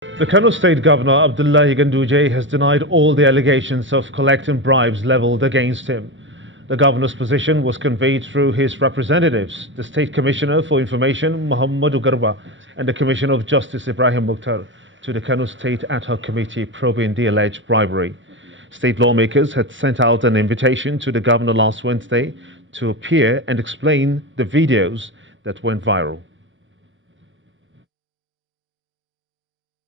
The Kano State Governor Abdullahi Ganduje has denied all the allegations of collecting bribes leveled against him. The governor's position was conveyed through his representatives, the State Commissioner for Information Muhammadu Garba and the Commissioner of Justice Ibrahim Mukhtar, to the Kano State Ad Hoc Committee probing the alleged bribery. State lawmakers had sent out an invitation to the governor last Wednesday to appear and explain the videos that went viral.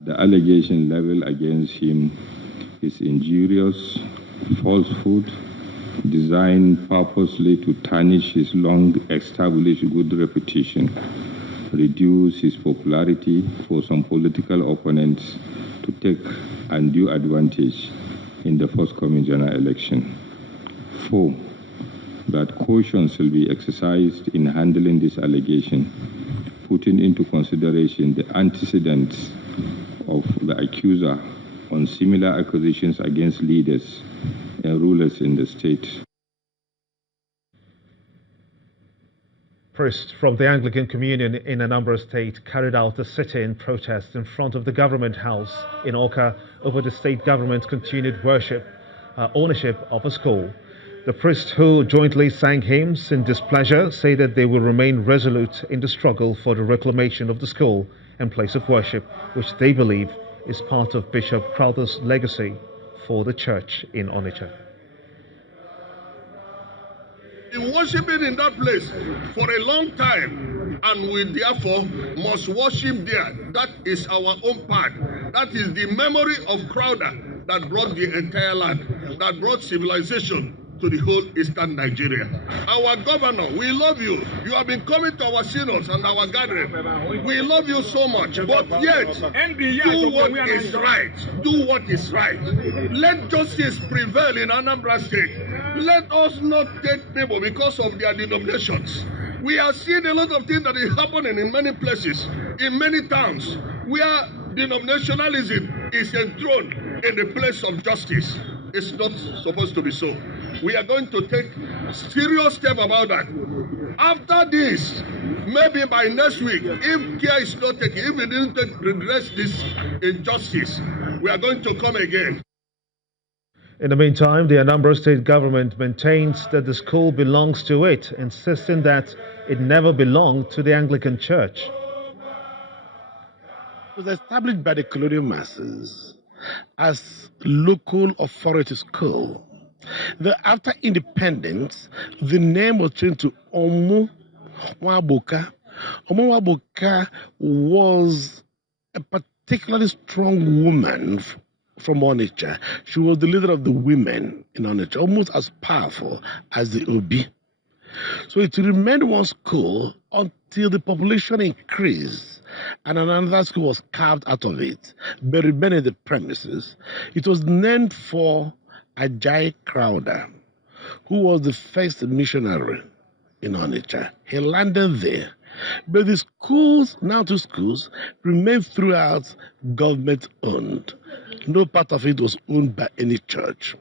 The allegation leveled against him is injurious, falsehood, designed purposely to tarnish his long-established good reputation, reduce his popularity for some political opponents to take undue advantage in the forthcoming general election. 4, that caution shall be exercised in handling this allegation, putting into consideration the antecedents of the accuser on similar accusations against leaders and rulers in the state. Priests from the Anglican Communion in Anambra State carried out a sit-in protest in front of the government house in Awka over the state government's continued ownership of a school. The priests, who jointly sang hymns in displeasure, say that they will remain resolute in the struggle for the reclamation of the school and place of worship, which they believe is part of Bishop Crowther's legacy for the church in Onitsha. Been worshiping in that place for a long time, and we therefore must worship there. That is our own part. That is the memory of Crowther that brought the entire land, that brought civilization to the whole eastern Nigeria. Our governor, we love you. You have been coming to our synods and our gathering. We love you so much, but yet, do what is right. Do what is right. Let justice prevail in Anambra State. Let us not take people because of their denominations. We are seeing a lot of things that is happening in many places, in many towns, where denominationalism is enthroned in the place of justice. It's not supposed to be so. We are going to take serious step about that. After this, maybe by next week, if care is not taken, if we didn't redress this injustice, we are going to come again. In the meantime, the Anambra State government maintains that the school belongs to it, insisting that it never belonged to the Anglican Church. It was established by the colonial masters as local authority school. After independence, the name was changed to Omu Waboka. Omu Waboka was a particularly strong woman from Onitsha. She was the leader of the women in Onitsha, almost as powerful as the Obi. So it remained one school until the population increased and another school was carved out of it, but remained in the premises. It was named for Ajay Crowther, who was the first missionary in Onitsha. He landed there. But the schools, now 2 schools, remained throughout government-owned. No part of it was owned by any church.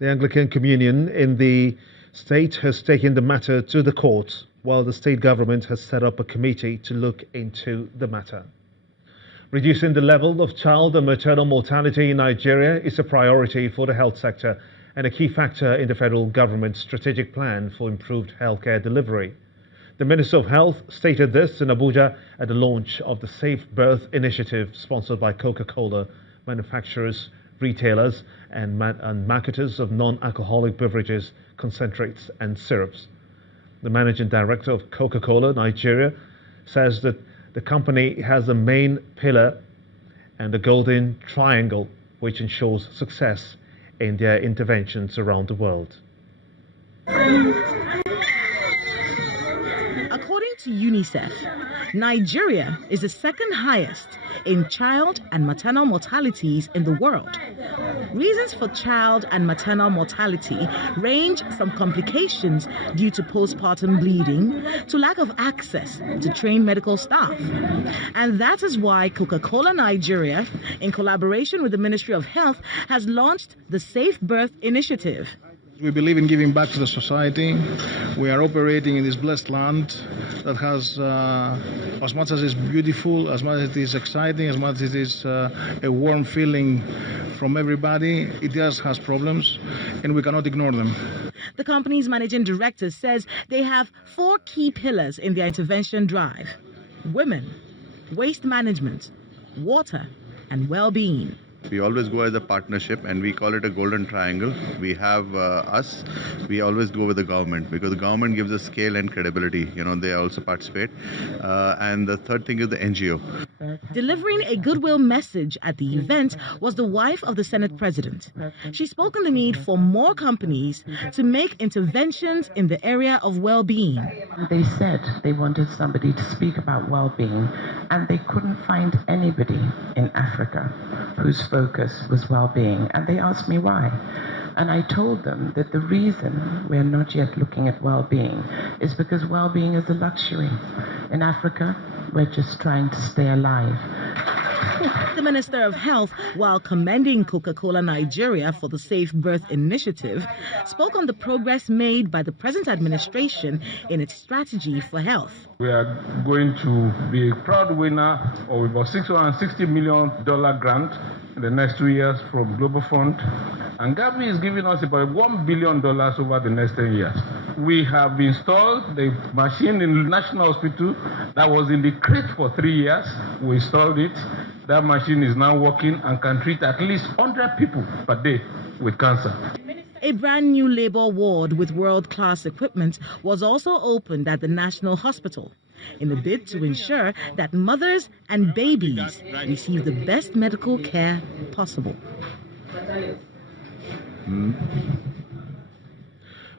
The Anglican Communion in the state has taken the matter to the court, while the state government has set up a committee to look into the matter. Reducing the level of child and maternal mortality in Nigeria is a priority for the health sector and a key factor in the federal government's strategic plan for improved healthcare delivery. The Minister of Health stated this in Abuja at the launch of the Safe Birth Initiative sponsored by Coca-Cola, manufacturers, retailers and marketers of non-alcoholic beverages, concentrates and syrups. The Managing Director of Coca-Cola Nigeria says that the company has a main pillar and a golden triangle which ensures success in their interventions around the world. According to UNICEF, Nigeria is the second highest in child and maternal mortalities in the world. Reasons for child and maternal mortality range from complications due to postpartum bleeding to lack of access to trained medical staff. And that is why Coca-Cola Nigeria, in collaboration with the Ministry of Health, has launched the Safe Birth Initiative. We believe in giving back to the society. We are operating in this blessed land that has, as much as it's beautiful, as much as it is exciting, as much as it is a warm feeling from everybody, it just has problems, and we cannot ignore them. The company's managing director says they have 4 key pillars in their intervention drive: women, waste management, water, and well-being. We always go as a partnership, and we call it a golden triangle. We have us. We always go with the government because the government gives us scale and credibility. They also participate. And the third thing is the NGO. Delivering a goodwill message at the event was the wife of the Senate president. She spoke on the need for more companies to make interventions in the area of well-being. They said they wanted somebody to speak about well-being, and they couldn't find anybody in Africa whose focus was well-being, and they asked me why. And I told them that the reason we're not yet looking at well-being is because well-being is a luxury. In Africa, we're just trying to stay alive. The Minister of Health, while commending Coca-Cola Nigeria for the Safe Birth Initiative, spoke on the progress made by the present administration in its strategy for health. We are going to be a proud winner of about $660 million grant in the next 2 years from Global Fund. And Gavi is giving us about $1 billion over the next 10 years. We have installed the machine in the National Hospital that was in the crate for 3 years. We installed it. That machine is now working and can treat at least 100 people per day with cancer. A brand new labor ward with world-class equipment was also opened at the National Hospital in a bid to ensure that mothers and babies receive the best medical care possible.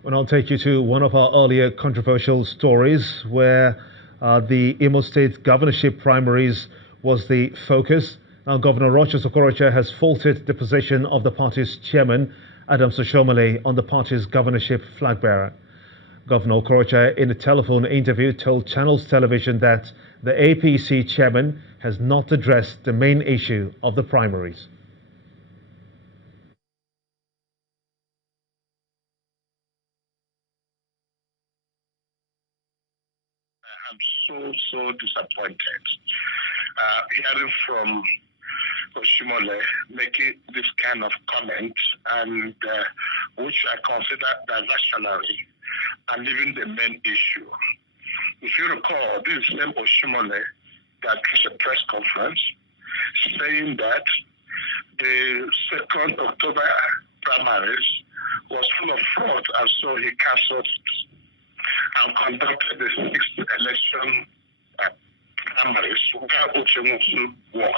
Well, I'll take you to one of our earlier controversial stories where the Imo State governorship primaries was the focus. Now, Governor Okorocha has faulted the position of the party's chairman, Oshiomhole, on the party's governorship flag bearer. Governor Okorocha, in a telephone interview, told Channels Television that the APC chairman has not addressed the main issue of the primaries. I'm so disappointed hearing from Oshiomhole making this kind of comment, and which I consider diversionary and even the main issue. If you recall, this is the same Oshiomhole that did a press conference saying that the 2nd October primaries was full of fraud, and so he cancelled and conducted the 6th election primaries where Oshiomhole won.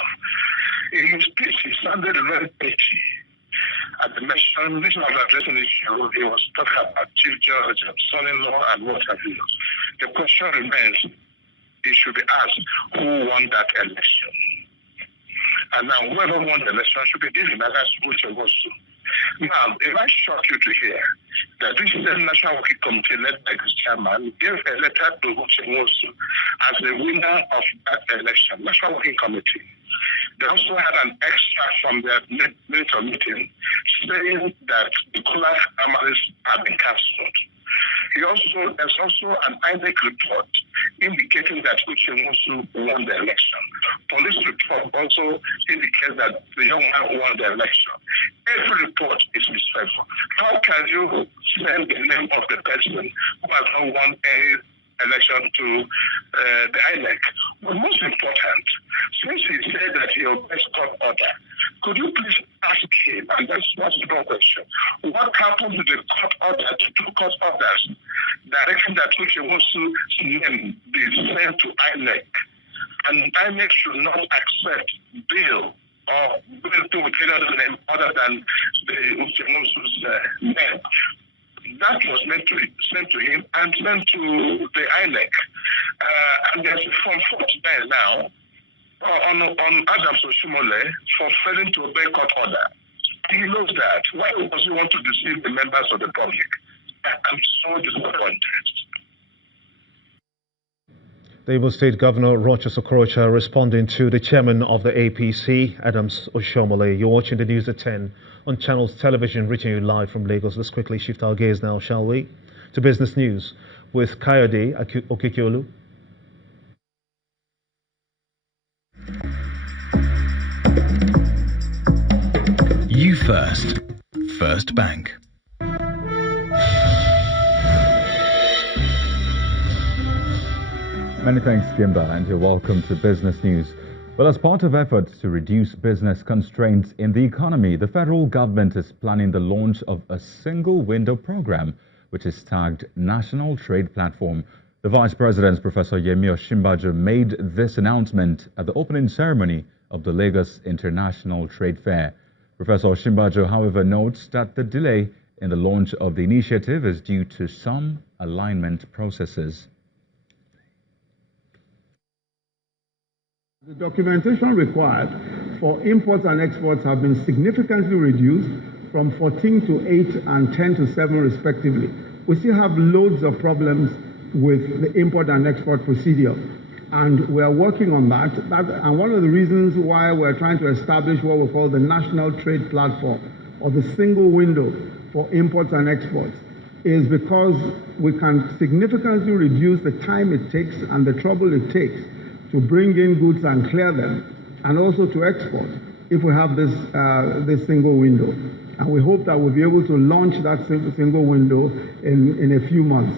In his speech, he sounded very pitchy. At the mention, this was addressing issue, he was talking about Chief Judge, son-in-law, and what have you. The question remains, it should be asked, who won that election? And now, whoever won the election should be given that as Oshiomhole. Now, it might shock you to hear that this same National Working Committee led by the chairman gave a letter to Oshiomhole as the winner of that election, National Working Committee. They also had an extract from their minute of meeting saying that the Kula primaries have been cancelled. There's also an INEC report indicating that Oshiomhole won the election. Police report also indicates that the young man won the election. Every report is misfaithful. How can you send the name of the person who has not won any election to the INEC? But most important, since he said that he obeys court order, could you please ask him, and that's not the wrong question, what happened to the court order, to 2 court orders, directing that Oshiomhole's name be sent to INEC, and INEC should not accept bill or bill to any other name other than the Oshiomhole's name. That was meant to be sent to him and sent to the INEC. And there's a Form 40 there now on Adams Oshiomhole for failing to obey court order. He knows that. Why does he want to deceive the members of the public? I'm so disappointed. The Imo State Governor Rochas Okorocha responding to the chairman of the APC, Adams Oshiomhole. You're watching the news at 10 on Channels Television, reaching you live from Lagos. Let's quickly shift our gaze now, shall we, to business news with Kayode Okikiolu. You First. First Bank. Many thanks, Kimba, and you're welcome to Business News. Well, as part of efforts to reduce business constraints in the economy, the federal government is planning the launch of a single window program, which is tagged National Trade Platform. The Vice President, Professor Yemi Osinbajo, made this announcement at the opening ceremony of the Lagos International Trade Fair. Professor Osinbajo, however, notes that the delay in the launch of the initiative is due to some alignment processes. The documentation required for imports and exports have been significantly reduced from 14 to 8 and 10 to 7 respectively. We still have loads of problems with the import and export procedure, and we are working on that. And one of the reasons why we're trying to establish what we call the National Trade Platform, or the single window for imports and exports, is because we can significantly reduce the time it takes and the trouble it takes to bring in goods and clear them, and also to export, if we have this single window. And we hope that we'll be able to launch that single window in a few months.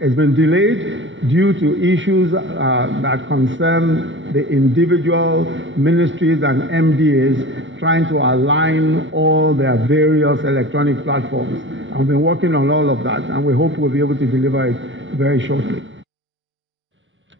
It's been delayed due to issues that concern the individual ministries and MDAs trying to align all their various electronic platforms. And we've been working on all of that, and we hope we'll be able to deliver it very shortly.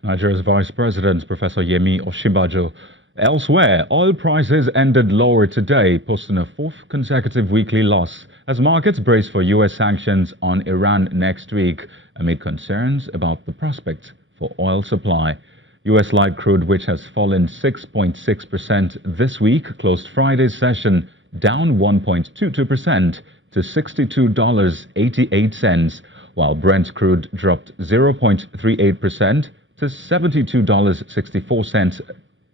Nigeria's Vice President, Professor Yemi Osinbajo. Elsewhere, oil prices ended lower today, posting a fourth consecutive weekly loss as markets brace for U.S. sanctions on Iran next week amid concerns about the prospects for oil supply. U.S. light crude, which has fallen 6.6% this week, closed Friday's session down 1.22% to $62.88, while Brent crude dropped 0.38% to $72.64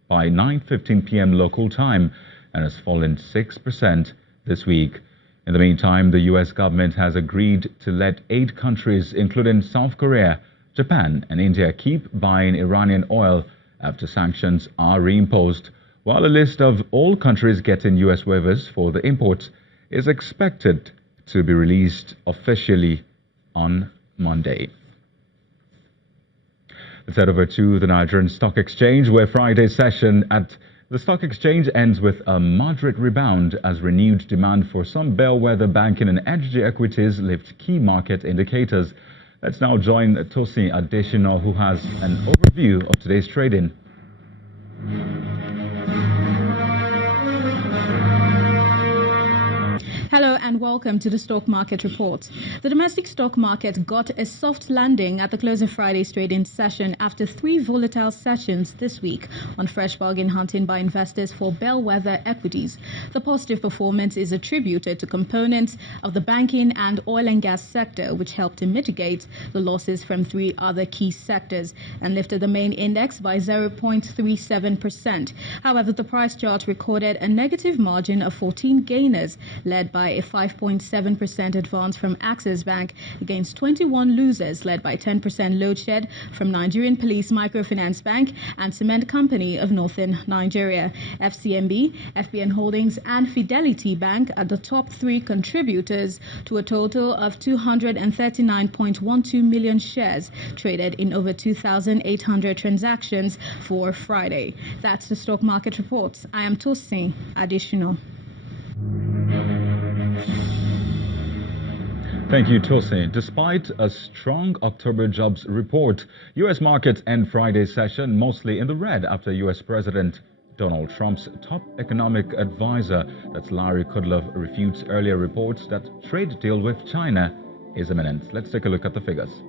by 9:15 p.m. local time and has fallen 6% this week. In the meantime, the U.S. government has agreed to let 8 countries, including South Korea, Japan, and India, keep buying Iranian oil after sanctions are reimposed, while a list of all countries getting U.S. waivers for the imports is expected to be released officially on Monday. Let's head over to the Nigerian Stock Exchange, where Friday's session at the stock exchange ends with a moderate rebound as renewed demand for some bellwether banking and energy equities lift key market indicators. Let's now join Tosin Adesina, who has an overview of today's trading. Hello and welcome to the Stock Market Report. The domestic stock market got a soft landing at the close of Friday's trading session after 3 volatile sessions this week on fresh bargain hunting by investors for bellwether equities. The positive performance is attributed to components of the banking and oil and gas sector, which helped to mitigate the losses from 3 other key sectors and lifted the main index by 0.37%. However, the price chart recorded a negative margin of 14 gainers, led by a 5.7% advance from Access Bank against 21 losers, led by 10% load shed from Nigerian Police Microfinance Bank and Cement Company of Northern Nigeria. FCMB, FBN Holdings and Fidelity Bank are the top 3 contributors to a total of 239.12 million shares traded in over 2,800 transactions for Friday. That's the Stock Market Report. I am Tosin Adesina. Thank you, Tosin. Despite a strong October jobs report, U.S. markets end Friday's session mostly in the red after U.S. President Donald Trump's top economic advisor, that's Larry Kudlow, refutes earlier reports that trade deal with China is imminent. Let's take a look at the figures.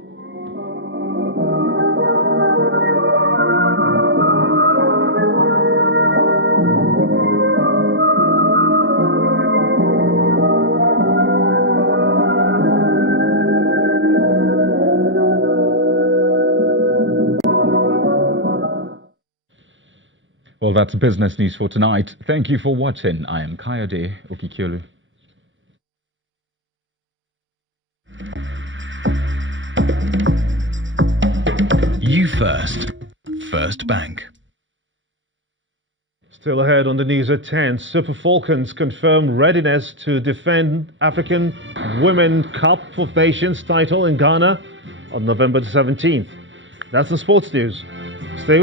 Well, that's business news for tonight. Thank you for watching. I am Kayode Okikiolu. You First. First Bank. Still ahead on the news at 10, Super Falcons confirm readiness to defend African Women Cup of Nations title in Ghana on November the 17th. That's the sports news.